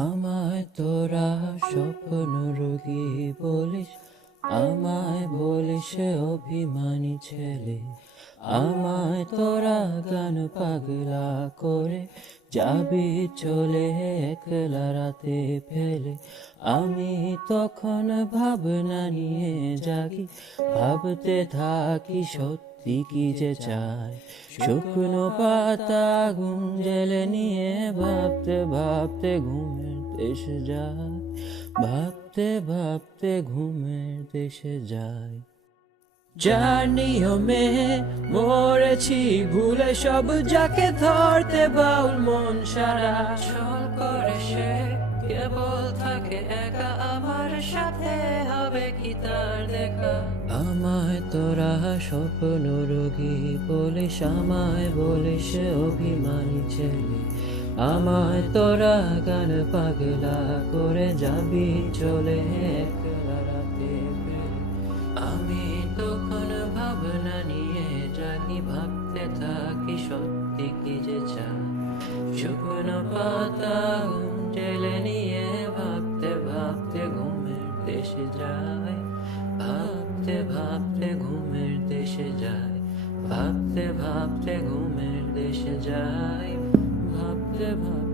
আমায় তোরা স্বপ্ন রোগী বলিস, আমায় বলিস অভিমানী ছেলে। আমায় তোরা গান পাগলা করে যাবি চলে একলা রাতে ফেলে। আমি তখন ভাবনা নিয়ে জাগি, ভাবতে থাকি সত্যি কি যে চাই। শুকনো পাতা আগুন জেলে নিয়ে ভাবতে ভাবতে ঘুমের দেশে যায়, ভাবতে ভাবতে ঘুমের দেশে যায়। যার নিয়মে মরেছি ভুলে সব, যাকে ধরতে বাউল মন সারা ছল করে সে কেবল থাকে একা। আমার সাথে হবে কি তার দেখা? আমায় তোরা স্বপ্ন রোগী বলিস, আমায় বলিস অভিমানী ছেলে। আমায় তোরা গান পাগলা করে যাবি চলে একলা রাতে ফেলে। আমি তখন ভাবনা নিয়ে জাগি, ভাবতে থাকি সত্যি কি যে চাই। শুকনো পাতা জেলে নিয়ে ভাবতে ভাবতে ঘুমের দেশে যায়, ভাবতে ভাবতে ঘুমের দেশে যায়, ভাবতে ভাবতে ঘুমের দেশে যায়, ভাবতে ভাবতে